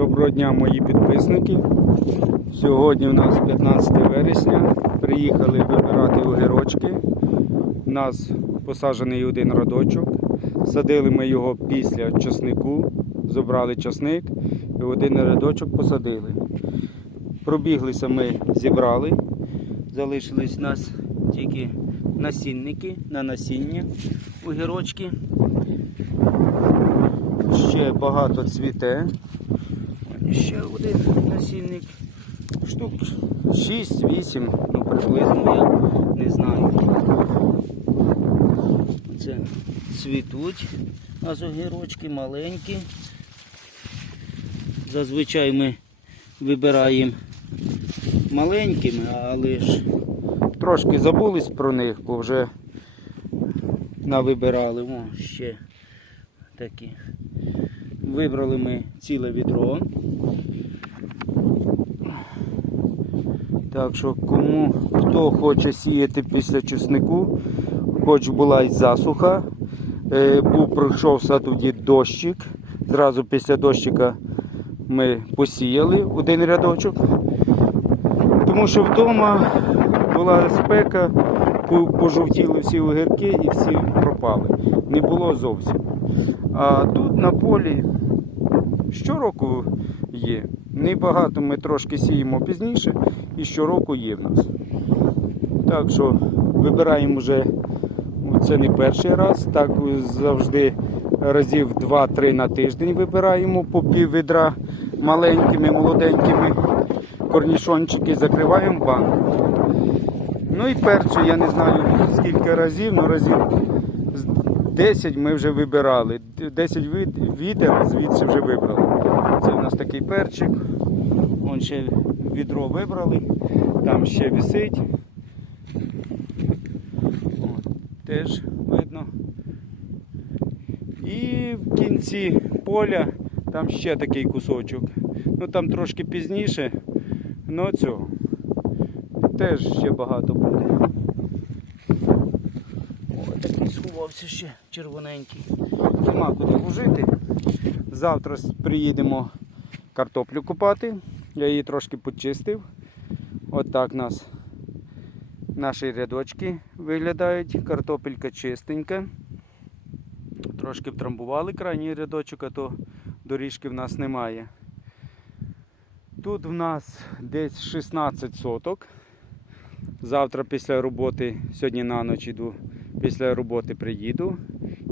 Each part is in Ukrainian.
Доброго дня, мої підписники. Сьогодні у нас 15 вересня. Приїхали вибирати огірочки. У нас посаджений один родочок. Садили ми його після часнику. Забрали часник і один рядочок посадили. Пробіглися ми, зібрали. Залишились у нас тільки насінники на насіння огірочки. Ще багато цвіте. Ще один насінник. Штук 6-8, ну приблизно я не знаю. Це цвітуть, а з огірочки маленькі. Зазвичай ми вибираємо маленькими, але ж трошки забулись про них, бо вже навибирали. О, ще такі. Вибрали ми ціле відро. Так що кому хто хоче сіяти після чеснику, хоч була й засуха, е, був пройшовся тоді дощик. Зразу після дощика ми посіяли один рядочок. Тому що вдома була спека, по- пожовтіли всі огірки і всі пропали. Не було зовсім. А тут на полі щороку є. Небагато ми трошки сіємо пізніше і щороку є в нас. Так що вибираємо вже, ну, це не перший раз, так завжди разів 2-3 на тиждень вибираємо по пів відра маленькими, молоденькими корнішончики, закриваємо банку. Ну і перцю, я не знаю скільки разів, але разів з 10 ми вже вибирали. 10 від- відер звідси вже вибрали. Це у нас такий перчик. Вон ще відро вибрали, там ще висить. От, теж видно. І в кінці поля там ще такий кусочок. Ну там трошки пізніше, але цього. Теж ще багато буде. О, ще червоненький. Нема куди вложити. Завтра приїдемо картоплю купати. Я її трошки почистив. Отак нас наші рядочки виглядають. Картопелька чистенька. Трошки втрамбували крайній рядочок, а то доріжки в нас немає. Тут в нас десь 16 соток. Завтра після роботи, сьогодні на ніч іду, після роботи приїду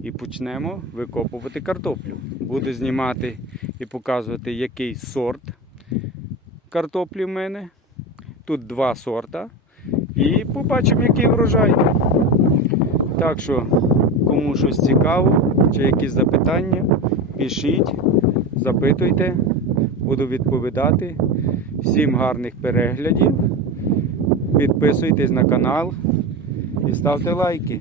і почнемо викопувати картоплю. Буду знімати і показувати, який сорт картоплі в мене. Тут два сорта. І побачимо, який врожай. Так що, кому щось цікаво, чи якісь запитання, пишіть, запитуйте, буду відповідати. Всім гарних переглядів. Підписуйтесь на канал і ставте лайки.